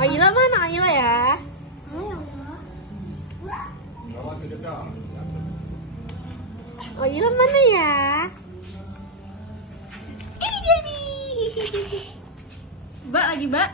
Ayla mana Ayla ya? Ayla mana ya? Ini nih. Mbak lagi Mbak.